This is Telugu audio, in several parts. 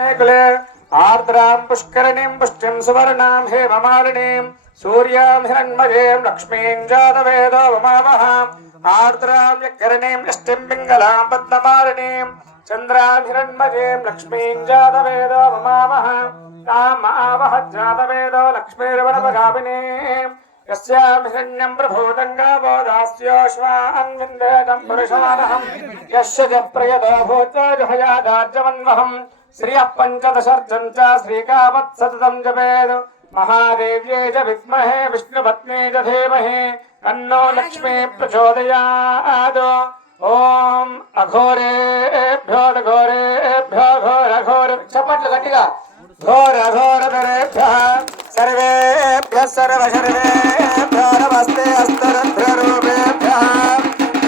आर्द्रां पुष्करणीं पुष्टिं सुवर्णां हेममालिनीं सूर्यां हिरण्मयीं लक्ष्मीं जातवेदो वमावः आर्द्रां यज्ञरणीं यष्टिं पिङ्गलां पद्ममालिनीं चन्द्रां हिरण्मयीं लक्ष्मीं जातवेदो वमावः ताम् आवह जातवेदो लक्ष्मीर्वणपगामिनीं यस्यां हिरण्यं प्रभूतं गावो दास्योऽश्वान् विन्देतं पुरुषानहं यस्य च प्रयतो भूत्वा जुहयादार्जवन्वहम् श्रिय पंचदशर्जं च श्रीकावत्सततं जपेत् महादेव्यै च विद्महे विष्णुपत्न्यै च धीमहि तन्नो लक्ष्मी प्रचोदयात् ओम अघोरेभ्यो घोरेभ्यो घोर चपट्ल गट्टिगा घोर घोरधरेभ्यः सर्वेभ्यः सर्वशर्वेभ्यो नमस्ते हस्तरन्ध्ररूपेभ्यः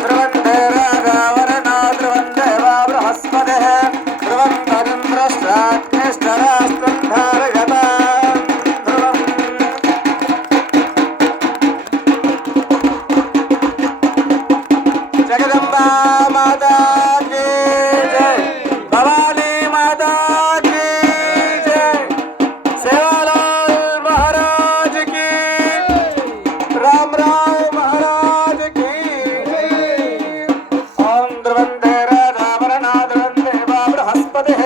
ध्रुवन्ते रावरणो ध्रुवन्ते वा बृहस्पतिः जगदम्बा माता की जय, भवानी माता की जय, सेवालाल महाराज की, राम राव महाराज की जय। ओम ध्रुवन्ते रावरणो ध्रुवन्ते वा बृहस्पतिः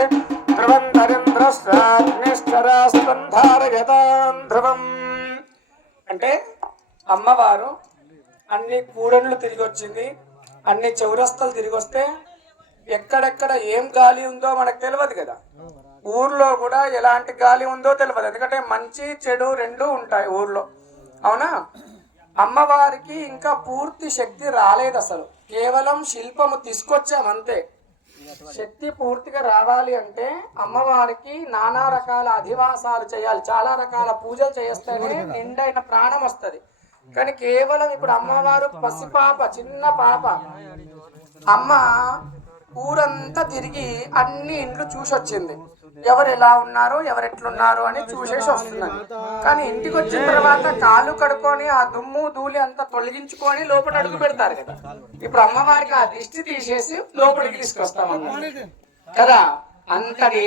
ధ్రువం అంటే అమ్మవారు అన్ని కూడళ్ళు తిరిగి వచ్చింది, అన్ని చౌరస్తలు తిరిగి వస్తే ఎక్కడెక్కడ ఏం గాలి ఉందో మనకు తెలియదు కదా. ఊర్లో కూడా ఎలాంటి గాలి ఉందో తెలియదు, ఎందుకంటే మంచి చెడు రెండు ఉంటాయి ఊర్లో, అవునా. అమ్మవారికి ఇంకా పూర్తి శక్తి రాలేదు, అసలు కేవలం శిల్పము తీసుకొచ్చామంతే. శక్తి పూర్తిగా రావాలి అంటే అమ్మవారికి నానా రకాల అధివాసాలు చేయాలి, చాలా రకాల పూజలు చేస్తేనే నిండైన ప్రాణం వస్తుంది. కానీ కేవలం ఇప్పుడు అమ్మవారు పసిపాప, చిన్న పాప. అమ్మ ఊరంతా తిరిగి అన్ని ఇండ్లు చూసి వచ్చింది, ఎవరు ఎలా ఉన్నారు ఎవరు ఎట్లున్నారు అని చూసేసి వస్తున్నారు. కానీ ఇంటికి వచ్చిన తర్వాత కాళ్ళు కడుక్కొని ఆ దుమ్ము ధూళి అంతా తొలగించుకొని లోపల అడుగు పెడతారు కదా. ఇప్పుడు అమ్మవారికి ఆ దిష్టి తీసేసి లోపలికి తీసుకొస్తామన్నారు కదా. అంతటి